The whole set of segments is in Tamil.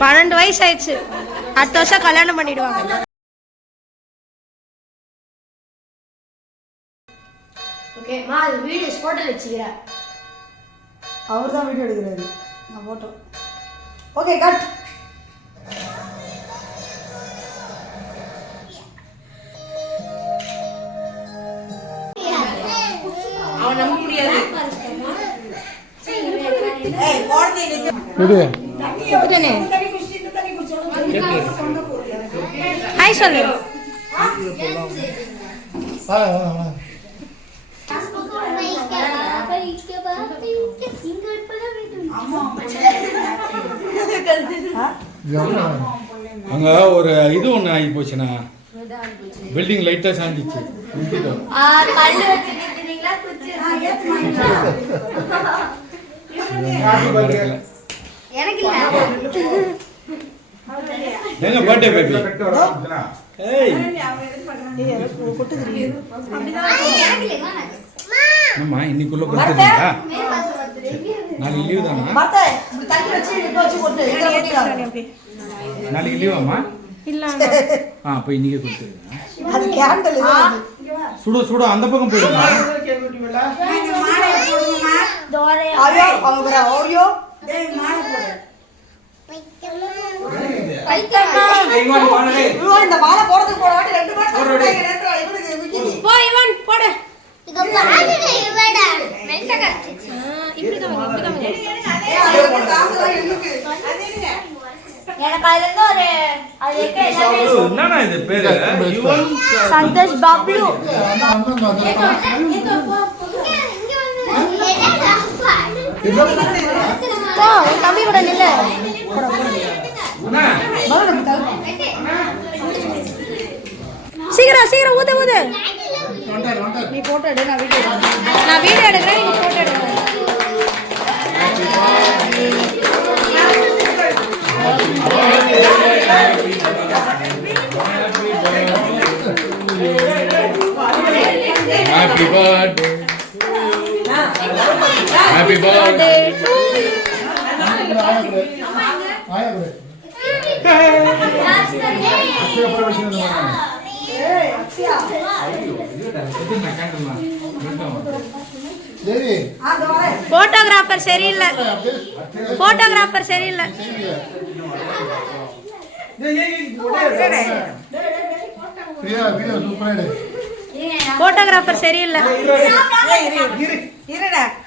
பன்னெண்டு வயசு ஆயிடுச்சு அடுத்த வருஷம் கல்யாணம் பண்ணிடுவாங்க. ஓகேம்மா அது வீடியோ போட்டோ வச்சுக்கிறேன். அவர் தான் வீடியோ எடுக்கிறாரு. நான் போட்டோம். ஓகே கட் அவன் நம்ப முடியாது. விடு ஹாய் சொல்லு. அங்க ஒரு இது ஒண்ணு ஆகி போச்சுண்ணா. பில்டிங் லைட்டா சாஞ்சிச்சு. நிறுத்திட்டோம். மறக்கல. எங்க பர்த்டே பேபி ஏய். ஆமா இன்னைக்குள்ள கொடுத்துருக்கீங்களா நாளைக்கு லீவ் தானா? மத்த தண்ணி வச்சு நிக்க வச்சு கொட்டு இதுல கொட்டிடாத. நாளைக்கு லீவாமா இல்ல ஆ அப்ப இன்னைக்கே கொடுத்துருங்க. அது கேண்டல் சுட சுட அந்த பக்கம் போயிடுங்க ஐயோ அவங்க பாரு ஓரியோ ஐயோ இந்த மாலை போறதுக்கு போற வாட்டி ரெண்டு மாசம் போட்டாங்க நேத்து இவனுக்கு விக்கினி போ இவன் போடு அதுக்கு காசெல்லாம் இருக்கு எனக்கு அதுல இருந்து ஒரு அது இருக்க எல்லாமே என்னண்ணா இது பேரு யுவன் சந்தோஷ் பாப்லு போ உன் தம்பி கூட நில்லு. சீக்கிரம் சீக்கிரம் ஊது ஊது நீ போட்டோ எடு நான் வீடியோ நான் வீடியோ எடுக்கிறேன் நீங்க போட்டோ எடுங்க happy birthday ஆயா குடு அப்படியே போய் ஏய் அக்ஷயா போட்டோகிராஃபர் சரியில்லை போட்டோகிராஃபர் சரியில்லை போட்டோகிராஃபர் சரியில்லை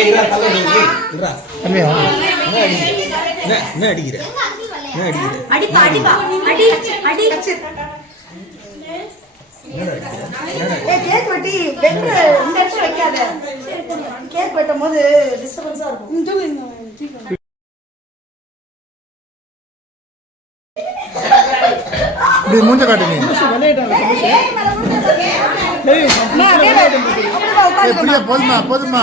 ஏய் எடுமா நேத்துல தம்பியா அடிப்பா அடிப்பா. அடி அடி. கேக் வெட்டி வெட்டு வைக்காத. கேக் வெட்டும் போது டிஸ்டர்பன்ஸா இருக்கும். இப்படி மூஞ்ச போதுமா போதுமா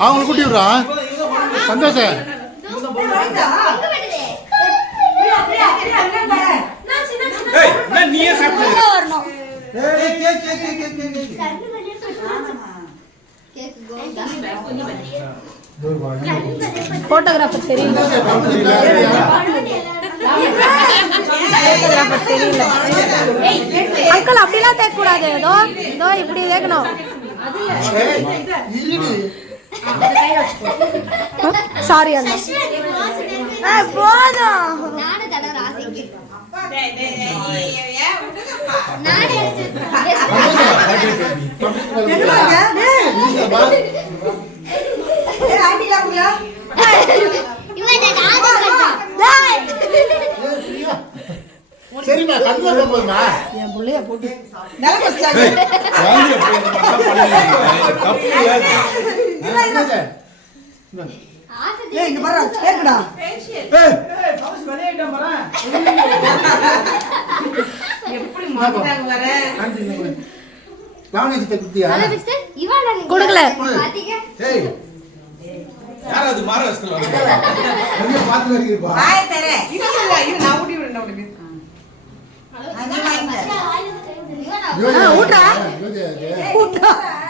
தெருக்கு விட்டுங்க அவங்க கூட்டி விடுறா. சந்தோஷ ஏய் என்ன நீயே சாப்பிட்டு போட்டோகிராஃபர் சரியில்லை அங்கிள் அப்படிலாம் தேக்க கூடாது ஏதோ ஏதோ இப்படி தேக்கணும். சாரி அண்ணா போதும். நானு தடவை ராசிக்கு டேய், டேய், டேய், நீ ஏன் விடுங்கப்பா? நானே ஏய்? இவன் நான் டேய். ஏய். ஏய், இங்க பாரு, கேக்குடா. எப்படி மாத்திட்டாங்க பாரு. லாவணேஜ் குத்தியா கொடுக்கல. ஏய். யார் அது மாற வாயை இல்ல, நான் ஊட்டி விடுறேன்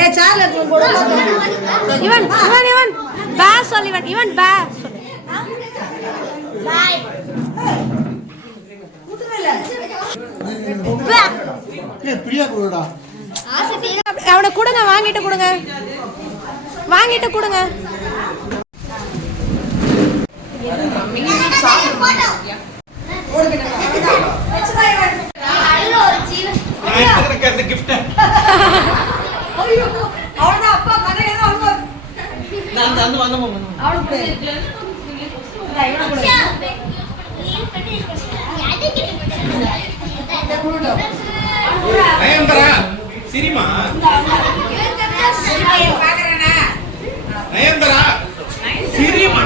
ஏய், சேர்ல. இவன் இவன் இவன் பே சொல் இவன் இவன் பே சொல். பாய். அவனை கொடுங்க வாங்கிட்டு கொடுங்க. வாங்கிட்டு கொடுங்க. சிரிமா. பாக்குறேனா? நயன்தாரா, சிரிமா.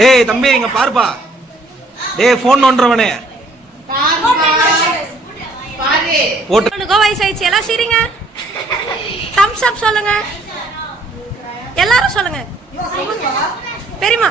டேய் தம்பி இங்க பாருப்பா. டேய் ஃபோன் நோன்றவனே பாரு. போட்டு வயசாயிடுச்சு. எல்லாம் சிரிங்க. தம்ஸ் அப் சொல்லுங்க. எல்லாரும் சொல்லுங்க. பெரியமா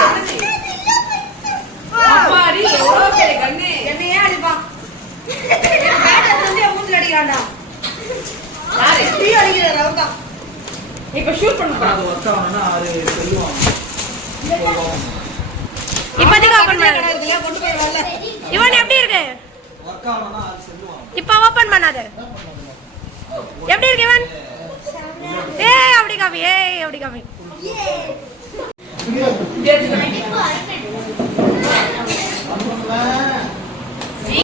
ஒர்க் ஆகணும்னா அது சொல்லுவான் இப்போதைக்கு ஓபன். இவன் எப்படி இருக்கு? இப்போ ஓபன் பண்ணாத. எப்படி இருக்கு இவன்? ஏய் அப்படி காமி ஏய் அப்படி காமி.